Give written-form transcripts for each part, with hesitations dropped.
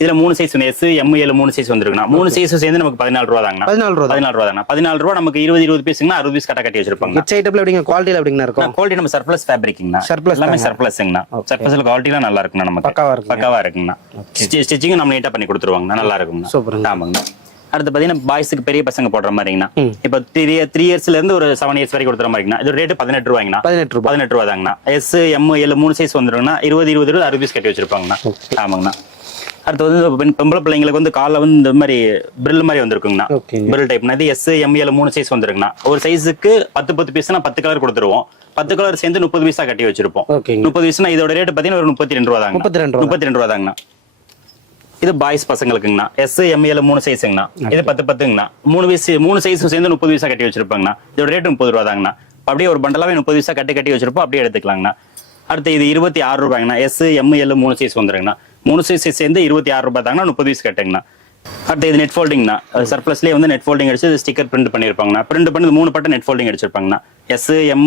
இதுல 3 சைஸ் வந்து S M L 3 size வந்துருக்குண்ணா 3 சைஸ் சேர்ந்து நமக்கு 14 ரூபா தாங்கண்ணா 14 ரூபா தாங்கண்ணா 14 ரூபா நமக்கு 20 பீஸுங்கண்ணா 60 பீஸ் கட்டி வச்சிருப்பாங்க. மிச்ச ஐட்டம்ல எப்படிங்க குவாலிட்டில எப்படிங்க இருக்கும்? குவாலிட்டி நம்ம சர்ப்ளஸ் ஃபேப்ரிக்ங்கண்ணா எல்லாமே சர்ப்ளஸ்ங்கண்ணா சர்ப்ளஸ்ல குவாலிட்டிலாம் நல்லா இருக்குண்ணா நமக்கு பக்காவா இருக்குங்கண்ணா ஸ்டிச்சிங் நம்ம நீட்டா பண்ணி கொடுத்துருவாங்கண்ணா நல்லா இருக்குங்கண்ணா சூப்பர் ஆமாங்கண்ணா. அடுத்து பாத்தீங்கன்னா பாய்ஸ்க்கு பெரிய பசங்க போடுற மாதிரிங்கண்ணா இப்ப 3 இயர்ஸ்ல இருந்து ஒரு 7 இயர்ஸ் வரைக்கும் கொடுத்துற மாதிரிங்கண்ணா இது ரேட் 18 ரூபாய்ங்கண்ணா 18 ரூபா தாங்கண்ணா எஸ் எம் எல் 3 சைஸ் வந்துருங்கண்ணா 20 60 பீஸ் கட்டி வச்சிருப்பாங்கண்ணா ஆமாங்கண்ணா. அடுத்து வந்து பொம்பளை பிள்ளைங்களுக்கு வந்து காலைல வந்து இந்த மாதிரி பிரில் மாதிரி வந்துருக்குங்கண்ணா பிரில் டைப்னா இது எஸ் எம் எல் 3 சைஸ் வந்துருக்குண்ணா ஒரு சைஸுக்கு 10 பீஸ்னா 10 கலர் கொடுத்துருவோம் 10 கலர் சேர்ந்து 30 பீஸா கட்டி வச்சிருப்போம் 30 பீஸ்னா இதோட ரேட் பாத்தீங்கன்னா ஒரு 32 ரூபா தாங்க 32 ரூபா தாங்கண்ணா. இது பாய்ஸ் பசங்களுக்குங்கண்ணா எஸ் எம் எல் 3 சைஸுங்கண்ணா இது 10ங்கண்ணா 3 சைஸும் சேர்ந்து 30 பீஸா கட்டி வச்சிருப்பாங்கண்ணா இதோட ரேட் 30 ரூபா தாங்கண்ணா. அப்படியே ஒரு பண்டலாவே 30 பீஸா கட்டி வச்சிருப்போம் அப்படியே எடுத்துக்கலாங்கண்ணா. அடுத்து இது 26 ரூபாய்ங்கண்ணா எஸ் எம் எல் 3 சைஸ் வந்துருங்கண்ணா 3 சைஸ் சேர்ந்து 26 ரூபாய் தாங்கண்ணா 30 பீஸ் கட்டுங்கண்ணா. அடுத்து இது நெட் ஃபோல்டிங்ண்ணா சர்ப்ளஸ்லேயே வந்து நெட் ஃபோல்டிங் அடிச்சு ஸ்டிக்கர் பிரிண்ட் பண்ணிருப்பாங்கண்ணா பிரிண்ட் பண்ணி 3 பட்டம் நெட் ஃபோல்டிங் அடிச்சிருப்பாங்கண்ணா S M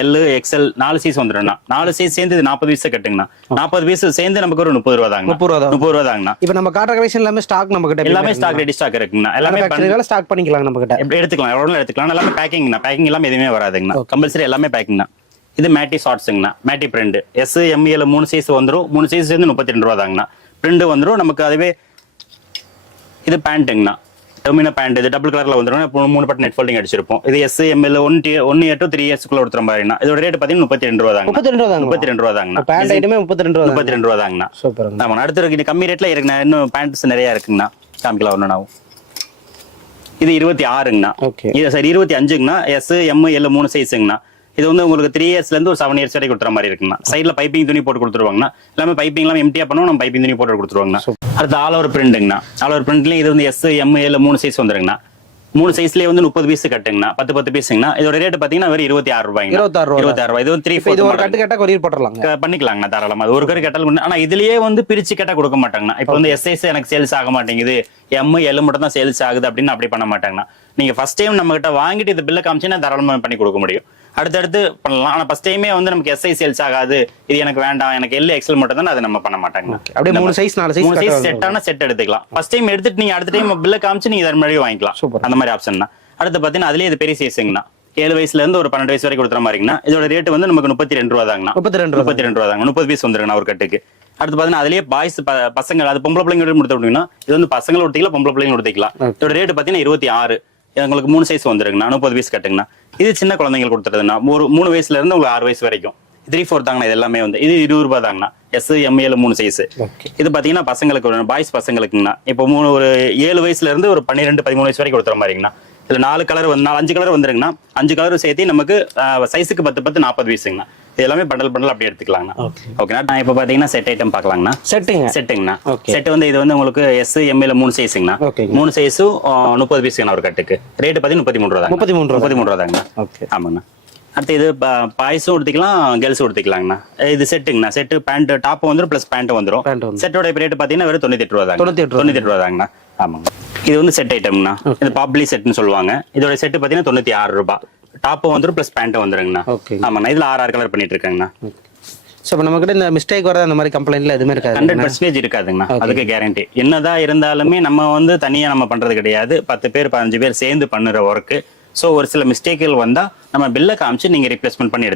L XL 4 size வந்துருங்கண்ணா 4 சைஸ் சேர்ந்து 40 பீஸ் கட்டுங்கண்ணா 40 பீஸ் சேர்ந்து நமக்கு ஒரு 30 ரூபா தாங்க 30 ரூபா தாங்கண்ணா. இப்போ நம்ம காட்டுற கலெக்ஷன் எல்லாமே ஸ்டாக் நம்ம கிட்ட எல்லாமே ஸ்டாக் ரெடி ஸ்டாக் இருக்குங்கண்ணா எல்லாமே ஸ்டாக் பண்ணிக்கலாம் நம்ம கிட்ட எடுத்துக்கலாம் எவ்வளவு எடுத்துக்கலாம் எல்லாமே பேக்கிங்ண்ணா பேக்கிங் எல்லாமே எதுவுமே வராதுங்கண்ணா கம்பல்சரி எல்லாமே பேக்கிங்ண்ணா. இது மேட்டி ஷார்ட்ஸுங்கண்ணா மேட்டி print S M L 3 size வந்துடும் 3 சைஸ் சேர்ந்து 32 ரூபா தாங்கண்ணா பிரிண்ட் வந்துடும் நமக்கு. அதுவே இது பேண்ட்டுங்கண்ணா டொமினோ பேண்ட் இது டபுள் கலர்ல வந்துடும் 3 பட்டன் நெட் ஃபோல்டிங் அடிச்சிருப்போம். இது S M L 1 year to 3 இயர்ஸ்க்குள்ள ஒருத்தர மாதிரினா இதோட ரேட் பாத்தீங்கன்னா 32 ரூபா தாங்க 32 ரூபா தாங்கண்ணா பேண்ட் ஐட்டமே 32 ரூபா தாங்கண்ணா. சூப்பர். ஆமா அடுத்து இருக்கு கம்மி ரேட்ல இருக்குண்ணா இன்னும் பேண்ட்ஸ் நிறைய இருக்குங்கண்ணா காமிக்கலாம் ஒண்ணுனாவும். இது 26ங்கண்ணா இது சரி 25ங்கண்ணா எஸ் எம் எல் 3 சைஸுங்கண்ணா இது வந்து உங்களுக்கு 3 இயர்ஸ்ல இருந்து ஒரு 7 இயர்ஸ் வரைக்கும் கொடுத்துற மாதிரி இருக்குண்ணா. சைட்ல பைப்பிங் துணி போட்டு கொடுத்துருவாங்கண்ணா எல்லாமே பைப்பிங் எல்லாம் எம்டியா பண்ணுவோம் நம்ம பைப்பிங் துணி போட்டு கொடுத்துருவாங்கண்ணா. அடுத்து ஆல் ஓவர் பிரிண்ட்ங்கண்ணா ஆல் ஓவர் பிரிண்ட்லயும் இது வந்து எஸ் எம் எல் 3 சைஸ் வந்துருங்கண்ணா 3 சைஸ்லயே வந்து 30 பீஸ் கட்டுங்கண்ணா 10 பீஸுங்கண்ணா இதோட ரேட் பாத்தீங்கன்னா வெறும் 26 ரூபாய் 26 ரூபாய். இது வந்து 3/4 ஒரு கட்டு கட்ட கொரியர் போட்டுறலாம் பண்ணிக்கலாங்கண்ணா தாராளமா ஒரு கரு கட்டல். ஆனா இதுலயே வந்து பிரிச்சு கட்ட கொடுக்க மாட்டாங்கண்ணா. இப்போ வந்து எஸ் சைஸ் எனக்கு சேல்ஸ் ஆக மாட்டேங்குது எம் எல் மட்டும் தான் சேல்ஸ் ஆகுது அப்படின்னு அப்படி பண்ண மாட்டாங்கண்ணா. நீங்க ஃபர்ஸ்ட் டைம் நம்ம கிட்ட வாங்கிட்டு இது பில்ல காமிச்சுன்னா தாராளமா பண்ணி கொடுக்க முடியும் அடுத்தடுத்து பண்ணலாம். ஆனா ஃபர்ஸ்ட் டைமே வந்து நமக்கு எஸ்ஐ சேல்ஸ் ஆகாது இது எனக்கு வேண்டாம் எனக்கு எல் எக்ஸ்எல் மட்டும் தான் அதை நம்ம பண்ண மாட்டாங்க. அப்படியே 3 சைஸ் 4 சைஸ் செட்டான செட் எடுத்துக்கலாம். ஃபர்ஸ்ட் டைம் எடுத்துட்டு நீங்க அடுத்த டைம் பில்ல காமிச்சு நீங்க இதன் மாதிரி வாங்கிக்கலாம் அந்த மாதிரி ஆப்ஷன் தான். அடுத்து பாத்தீங்கன்னா அதுலயே இது பெரிய சைஸுங்கண்ணா 7 வயசுல இருந்து ஒரு 12 வயசு வரைக்கும் கொடுக்குற மாதிரிங்கண்ணா இதோட ரேட் வந்து நமக்கு 32 ரூபா தாங்கண்ணா 32 ரூபா தாங்க 30 பீஸ் வந்துருங்கண்ணா ஒரு கட்டுக்கு. அடுத்து பாத்தீங்கன்னா அதுலயே பாய்ஸ் பசங்க அது பொம்பளை பிள்ளைங்க கொடுத்து விட்டீங்கன்னா இது வந்து பசங்களை கொடுத்திக்கலாம் பொம்பளை பிள்ளைங்க கொடுத்திக்கலாம். இதோட ரேட் பாத்தீங்கன்னா 26 உங்களுக்கு 3 சைஸ் வந்துருங்கண்ணா 30 பீஸ் கட்டுங்கண்ணா. இது சின்ன குழந்தைங்களுக்கு கொடுத்துறதுண்ணா 3 வயசுல இருந்து உங்களுக்கு 6 வயசு வரைக்கும் 3/4 தாங்கண்ணா. இது எல்லாமே வந்து இது 20 ரூபாய் தாங்கண்ணா எஸ் எம் எல் 3 சைஸ். இது பாத்தீங்கன்னா பசங்களுக்கு பாய்ஸ் பசங்களுக்குங்கண்ணா இப்போ ஒரு 7 வயசுல இருந்து ஒரு 12-13 வயசு வரைக்கும் கொடுத்துற மாதிரிங்கண்ணா. இதுல 4 கலர் வந்து 5 கலர் வந்துருங்கண்ணா 5 கலர் சேர்த்து நமக்கு சைஸுக்கு 10 40 பீஸுங்கண்ணா. இது எல்லாமே பண்டல் அப்படியே எடுத்துக்கலாங்கண்ணா. ஓகேண்ணா நான் இப்போ பாத்தீங்கன்னா செட் ஐட்டம் பார்க்கலாங்கண்ணா. செட்டுங்கண்ணா செட் வந்து இது வந்து உங்களுக்கு எஸ் எம் எல் 3 சைஸுங்கண்ணா 3 சைஸும் 30 பீஸுங்கண்ணா ஒரு கட்டுக்கு ரேட் பாத்தீங்கன்னா 33 ரூபா தாங்கண்ணா. ஆமாங்கண்ணா. அடுத்து இது பாய்ஸும் எடுத்துக்கலாம் கேர்ள்ஸும் எடுத்துக்கலாங்கண்ணா. இது செட்டுங்கண்ணா செட்டு பேண்ட் டாப் வந்துடும் பிளஸ் பேண்ட் வந்துடும். செட்டோட ரேட் பாத்தீங்கன்னா வெறும் 98 ரூபா தாங்க 98 ரூபா தாங்கண்ணா. ஆமாங்க. இது வந்து செட் ஐட்டம்னா இது பாப்லி செட்னு சொல்லுவாங்க. இதோட செட்டு பாத்தீங்கன்னா 96 ரூபாய் டாப் வந்துடும் பிளஸ் பேண்ட் வந்துருங்கண்ணா. ஆமாண்ணா இதுல 6 கலர் பண்ணிட்டு இருக்காங்கண்ணா. சோ நம்ம கிட்ட இந்த மிஸ்டேக் வர அந்த மாதிரி கம்ப்ளைண்ட்ல எதுவுமே இருக்காது 100% இருக்காதுங்கண்ணா. அதுக்கு கேரண்டி. என்னதான் இருந்தாலுமே நம்ம வந்து தனியா நம்ம பண்றது கிடையாது 10 பேர் 15 பேர் சேர்ந்து பண்ணுற ஒர்க்கு. ஸோ ஒரு சில மிஸ்டேக்குகள் வந்தா நம்ம பில்லை காமிச்சு நீங்க ரீப்ளேஸ்மெண்ட் பண்ணி